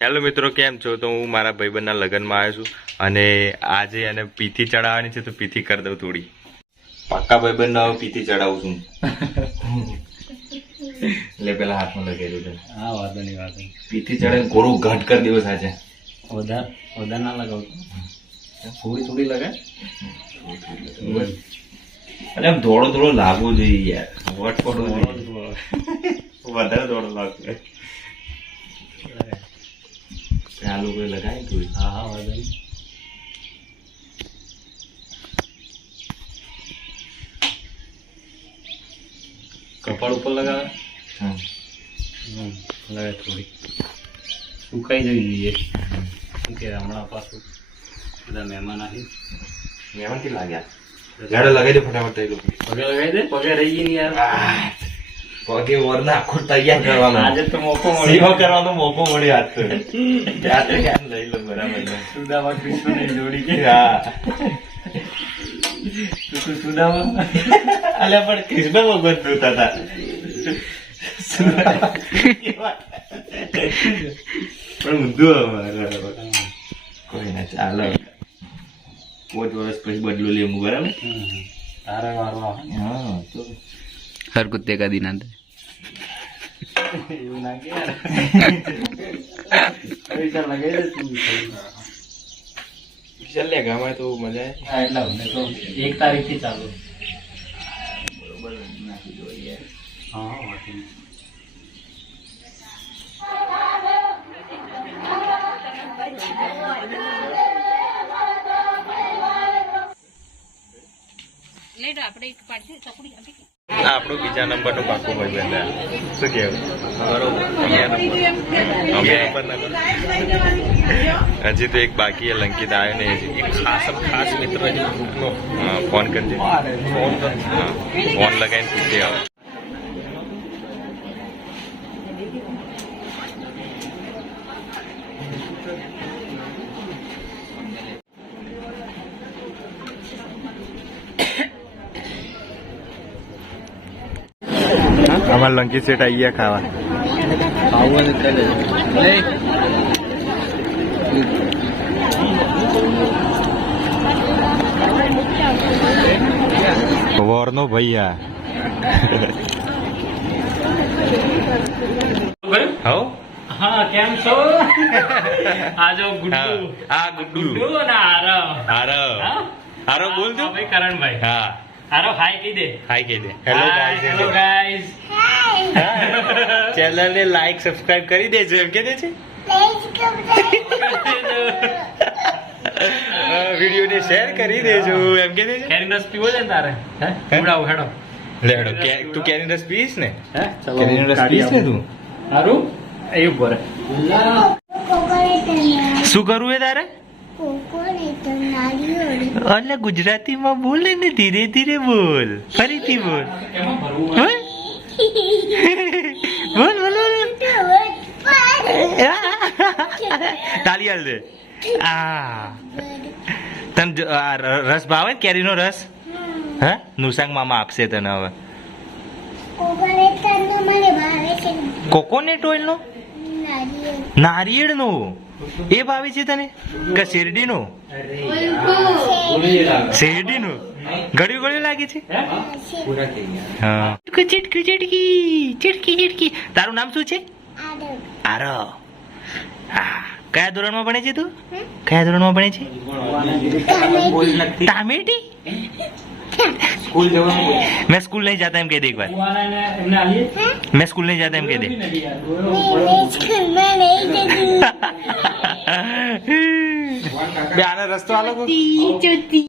Hello મિત્રો કેમ છો? તો હું મારા ભાઈબંધના લગ્નમાં આવ્યો છું અને આજે એને પીથી ચડાવવાની છે તો પીથી કરી દઉં થોડી. પાક્કા ભાઈબંધ હવે પીથી ચડાવું છું એટલે પેલા હાથમાં લગાવી દઉં હા વાંધો નહીં વાંધો પીથી ચડે ઘોડું ઘટ કરી દેવો સાચે વધાર વધાર ના લગાવતો થોડી થોડી લગાય. આમ ધોળો થોડો લાગવો જોઈએ યાર. વટ પડવો જોઈએ. વધારે થોડો લાગવો. આ લોકો લગાય ને થોડી હા હા વાંધો કપાળ ઉપર લગાવે? હા. હમ, લગાવે થોડી. સુકાઈ જવી શું કે હમણાં પાછું બધા મહેમાન આવી. મહેમાન કેટલા લાગ્યા ઝાડો લગાવી દે ફટાફટ એ લોકો. પગે લગાવી દે પગે રહી ગઈ ને યાર. પગે વરના આખું તૈયાર કરવાનું. આજે તો મોકો મળ્યો. સેવા કરવાનો મોકો મળ્યો આજ તો. ત્યારે ધ્યાન લઈ લો બરાબર સુદામા કૃષ્ણને જોડી કે. હા. તું તું સુદામા? અલ્યા પણ કૃષ્ણ ભગવાન તું હતા પણ ઊંધું અમારે કોઈ ના ચાલો. પોત વર્ષ પછી બદલું લેવું બરાબર? તારે વારો હા તો. સરખું તે કદી ના એવું. હવે ચાલ લગાવી દે તું. ચાલ લે તો મજા હા એટલે અમને તો એક તારીખથી ચાલુ. હા વાંધો લેટ આપણે એક પાડતી આપણો બીજા નંબર નો પાકો મળી ગયા શું મજા પડી ગઈ એમ કે હજી તો એક બાકી है લંકિત આવ્યો નહીં ખાસ ખાસ મિત્ર ગ્રુપનો ફોન કરી દે ફોન લગાવીને પૂછી આવે. અમારા લંકી સેટ આવી ખાવા. આવું હશે ભૈયા. હા? કેમ છો? આજો ગુડ્ડુ. હા ગુડ્ડુ. અને આરવ. બોલ તું કરણભાઈ હા. આરવ હાય કી દે. હાય કી દે. Hello guys hello guys guys channel ને લાઈક સબસ્ક્રાઇબ કરી દેજો એમ કે છે? વીડિયો ને શેર કરી દેજો એમ કે છે? કેરી પીવો છે ને તારે? હે? ઉડાવ હેડો. લે હેડો કે- તું કેરી રસ પીશ ને? હે? ચલો. કેરી રસ પીશ ને તું? હારું? એ ઉપર. શું કરવું એ તારે? એટલે ગુજરાતીમાં બોલે ને ધીરે ધીરે બોલ. ફરીથી બોલ. બોલ બોલ તાલી હાલ દે. આ. તને રસ ભાવે? કેરીનો રસ? હે. નુસાંગ મામા આપશે તને હવે. કોકોનેટ ઓઇલ નો. નારિયેળ. નો એ ભાવે છે તને? કે શેરડી નો શેરડી નો ઘડ્યું ઘડી લાગે છે? ચીટકી ચીટકી ચીટકી ચીટકી તારું નામ શું છે? આરવ. હા. કયા ધોરણમાં ભણે છે તું? કયા ધોરણમાં ભણે છે? ટામેટી મેં સ્કૂલ નહીં જતા એમ કહી દે એક વાર મેં સ્કૂલ નહીં જતા એમ કહી દે. આનો રસ્તો આલો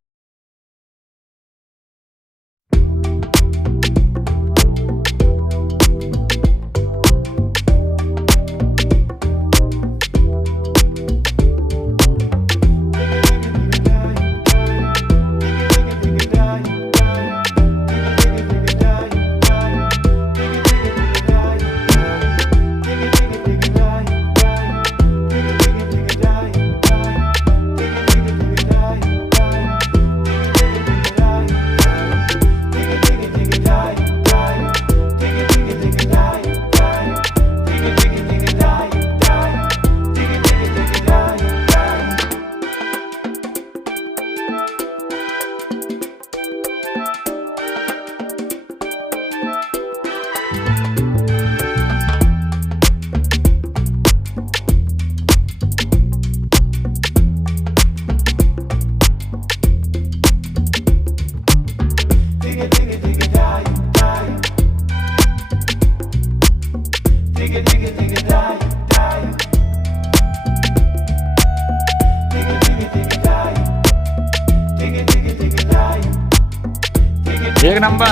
एक number.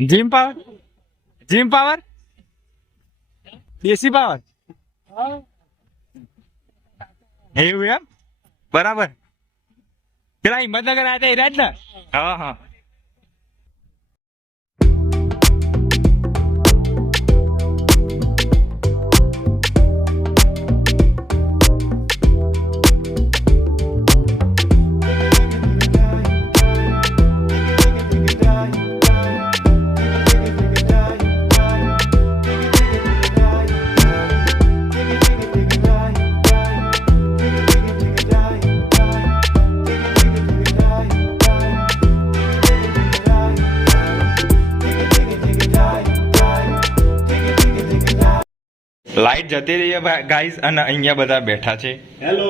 Gym power? Gym power? AC power? हाँ। हे। बराबर। પેલા હિંમતનગર આવ્યા હતા એ રાજ ને હા હા. લાઈટ જતી રહી છે ગાઈસ અને અહીંયા બધા બેઠા છે. હેલો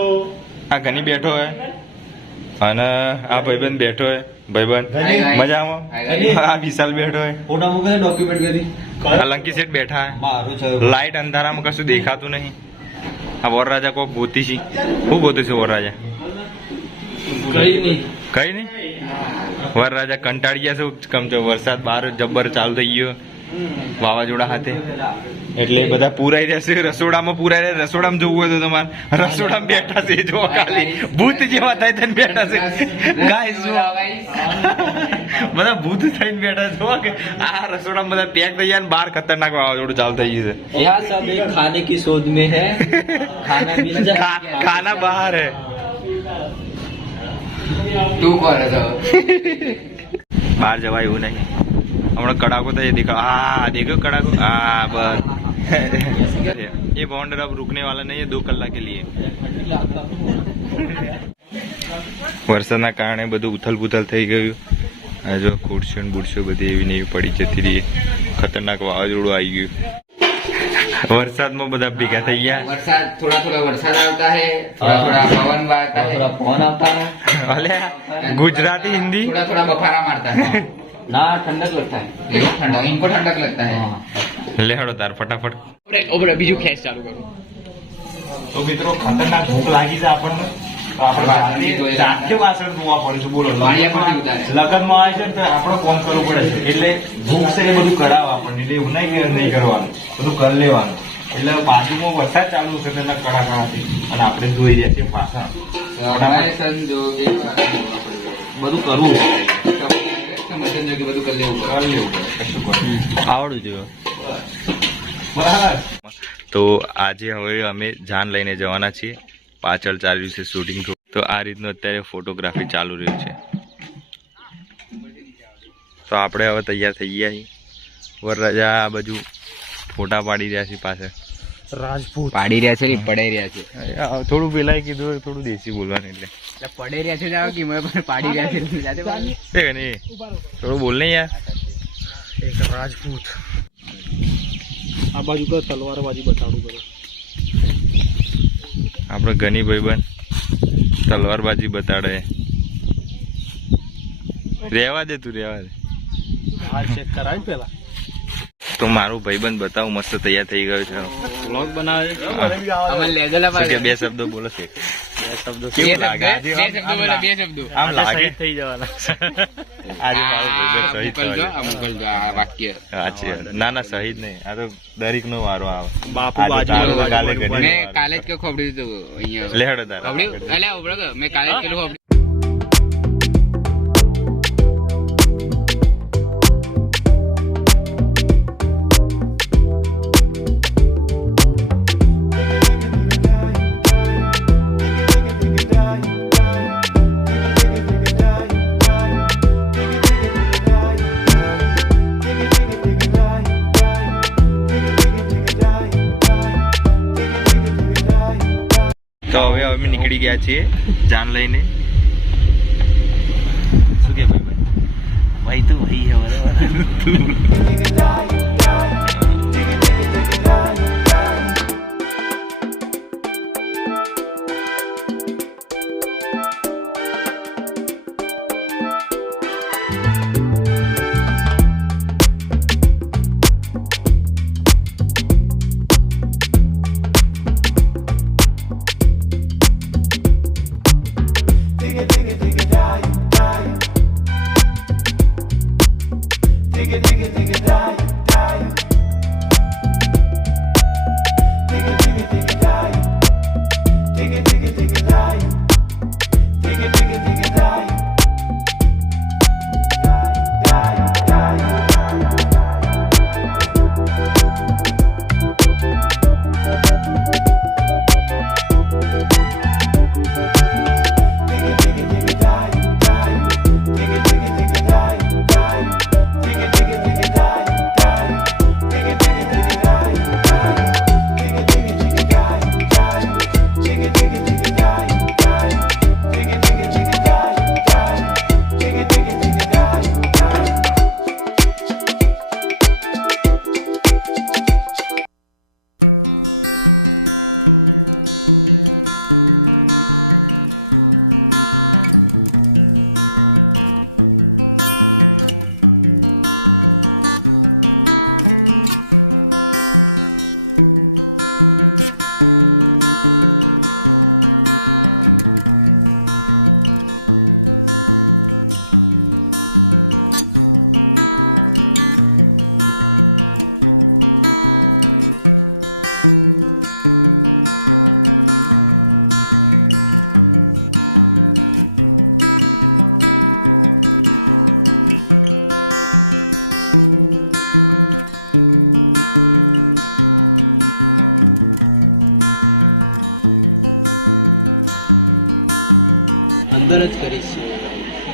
આ ઘણી બેઠો હે અને આ ભાઈબંધ બેઠો હે ભાઈબંધ મજામાં. આ વિશાલ બેઠો હે ફોટા મૂકે ડોક્યુમેન્ટ કરી. આ લંકી સેટ બેઠા હે મારું છે લાઈટ અંધારામાં કશું દેખાતું નહીં. આ વરરાજા કોક ગોતી છે. હું ગોતી છે વરરાજા? કઈ નહીં. કઈ નહીં? વરરાજા કંટાળી ગયા છે. કમ છો વરસાદ બહાર જબ્બર ચાલુ થઈ ગયો. વાવાઝોડા હાથે. એટલે બધા પૂરાઈ રહેશે રસોડામાં પૂરાઈ રહે રસોડામાં જોવું હોય તો તમારે. રસોડામાં બેઠા છે જો ભૂત જેવા થાય થઈને બેઠા છે. બધા ભૂત થઈને બેઠા છો આ રસોડામાં બધા પેક થઈ ગયા બહાર ખતરનાક વાવાઝોડું ચાલુ થઈ ગયું છે. યાર સબ ખાને કી શોધ મે હે? ખાના ખાના બહાર હે. તું કરે તો. બહાર જવાય એવું નહીં. હમણાં કડાકો તો એ દેખા હા દેખો કડાકો હા બસ ये बॉन्डर अब रुकने वाला नहीं है दो कलाक के लिए વરસાદના કારણે બધું ઉથલ પુથલ થઈ ગયું આ જો ખુરશીઓ ને બુરશીઓ બધી એવી ને એવી પડી જતી રહી ખતરનાક વાવાઝોડું આવી ગયું વરસાદમાં બધા ભેગા થઈ ગયા વરસાદ થોડા થોડા વરસાદ આવતા है थोड़ा थोड़ा पवन आता है थोड़ा फोन आता है અલ્યા ગુજરાતી હિન્દી थोड़ा थोड़ा बफारा मारता है ना ठंडक लगता है एकदम ठंडा इनको ठंडक लगता है લેહડો તાર ફટાફટ બીજું ફ્લેશ ચાલુ કરું તો મિત્રો ખતરનાક ભૂખ લાગી છે આપણને તો આપણે વાસણ નહીં ધોયેલા. જાતે વાસણ ધોવા પડે છે બોલો વાણિયા પરથી ઉતારે. લગ્નમાં આવે છે ને તો આપણે કોમ કરવું પડે છે એટલે ભૂખ છે એ બધું કરાવવા આપણને એટલે એવું નહીં કે નહીં કરવાનું બધું કરી લેવાનું એટલે બાજુમાં વરસાદ ચાલુ છે તેના કડાકડાથી અને આપણે ધોઈ રહ્યા છીએ પાછા અમારે સંજોગ એક વાર જોવા પડે. બધું કરવું પેસેન્જર કે તો આજે હવે અમે જાન લઈને જવાના છીએ. પાછળ ચાલ્યું છે શૂટિંગ તો આ રીતનું અત્યારે ફોટોગ્રાફી ચાલુ રહ્યું છે. તો આપણે હવે તૈયાર થઈ ગયા છીએ. વરરાજા આ બધું ફોટા પાડી રહ્યા છે પાસે રાજપૂત. પાડી રહ્યા છે પડાઈ રહ્યા છે. થોડું પેલા કીધું થોડું દેશી બોલવાનું એટલે. પડાઈ રહ્યા છે જાવ કે મેં પર પાડી રહ્યા છે જાતે પાડી. એ નહીં? થોડું બોલ નહીં યાર. રાજપૂત. આ બાજુ તો તલવારબાજી બતાડું કરો આપણે ગની ભાઈબંધ તલવારબાજી બતાડે. રહેવા દે તું રેવા દે. હાલ ચેક કરાય પેલા. તો મારું ભાઈબંધ બતાવું મસ્ત તૈયાર થઈ ગયો છે. વ્લોગ બનાવે. અમે લેજલા બે શબ્દો બોલો છે. શબ્દો બે શબ્દો બોલો બે શબ્દો. આમ લાગે? થઈ જવાના. વાક્ય. સાચી ના ના શહીદ નહીં. આ તો દરેક નો વારો આવે. બાપુ કાલે મેં કાલે જ કે ખોબડી દીધું અહીંયા. લેહડ એટલે ઉભરો મેં કાલે છીએ જાન લઈને.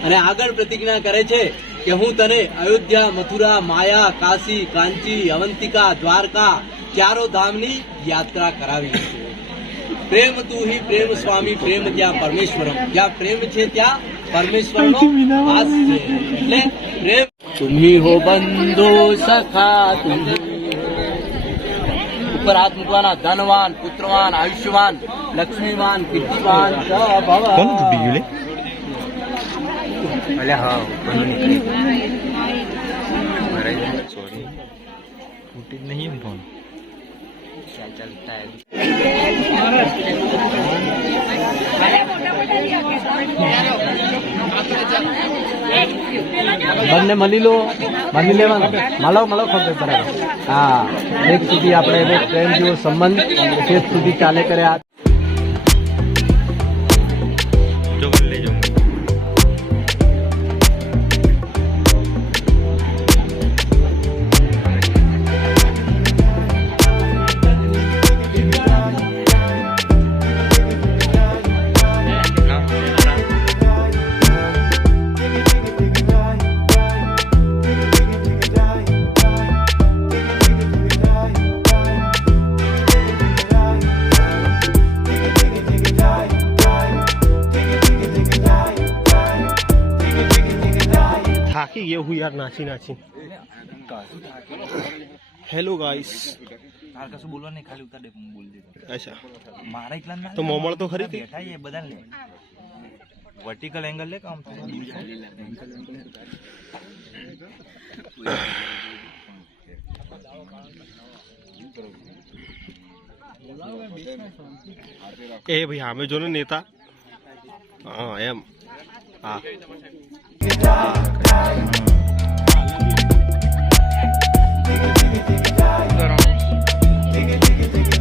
અને આગળ પ્રતિજ્ઞા કરે છે કે હું તને અયોધ્યા મથુરા માયા કાશી કાંચી અવંતિકા દ્વારકા ચારો ધામની યાત્રા કરાવી પ્રેમ તું હિ પ્રેમ સ્વામી પ્રેમ ત્યાં પરમેશ્વરમ. જ્યાં પ્રેમ છે ત્યાં પરમેશ્વરનો વાસ છે. એટલે પ્રેમ તુમ્હી હો બંધો સખા તુમ ઉપર હાથ મૂકવાના ધનવાન પુત્રવાન આયુષ્યવાન લક્ષ્મીવાન કીર્તિવાન સ ભવ. કોણ તૂટી ગયું લે અલ્યા હા કોનું નીકળી સોરી તૂટી જ નહીં ફોન? મોટા મોટા બંને મળી લો મળી લેવાનું. મળો મળો ખબર બરાબર હા એક સુધી આપણે એનો પ્રેમ જેવો સંબંધ છેક સુધી ચાલે કરે આ નાચી નાચી હેલો ગાઈસ તાર કશું બોલવા નહીં ખાલી ઉતાર દે હું બોલી દીધું અચ્છા. મારા એકલા ના તો મોમળ તો ખરી? બેઠા એ બધા લે. વર્ટિકલ એંગલ લે કામ થાય? દૂર જાય એ ભાઈ સામે જો ને નેતા. હા એમ. હા. Dig it, dig it, dig it, die. it, dig it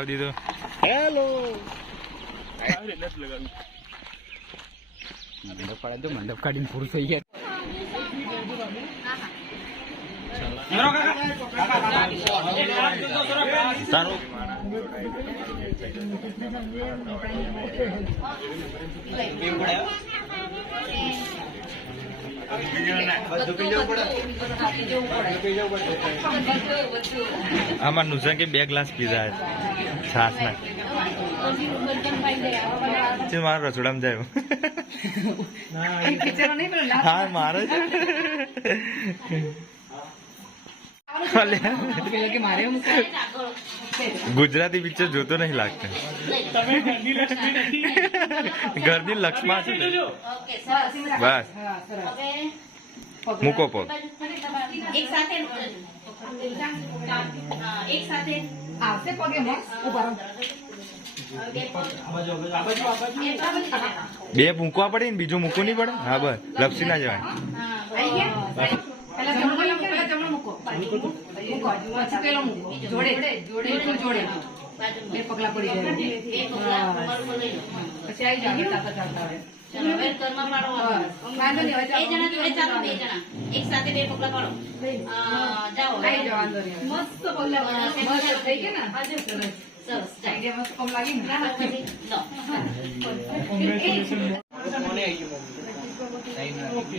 ગાડી દીધો. હેલો મંડપ પડે તો મંડપ કાઢીને પૂરું થઈ ગયા. સારું આમાં નુસા કે બે ગ્લાસ પીધા છાસ ના શું મારા રસોડામાં જાય? પિક્ચર નહીં પેલો હા મારે પેલા કે મારે ગુજરાતી પિક્ચર જોતો નહીં લાગતો. ઘરની લક્ષ્મા છે બસ. મૂકો પગ. એક સાથે એક સાથે. આવશે પગે મોસ ઊભા રહો. બે મૂકવા પડે ને બીજું મૂકવું નહીં પડે? હા બસ. લપસી ના જવાય આઈ ગયા પેલા જમણો પેલા મૂકો, પેલા જમણો મૂકો મૂકો પછી પેલો મૂકો. જોડે. બિલકુલ જોડે. બે પગલા પડી જાય પછી આવી જાવ ચાલતા ચાલતા હવે વાંધો નહીં એક સાથે બે પગલા પાડો. આવી. મસ્ત પગલા મસ્ત થઈ ગયા ને? સરસ. સરસ. મસ્ત પગ લાગી ને? પછી? જાઓ. એ,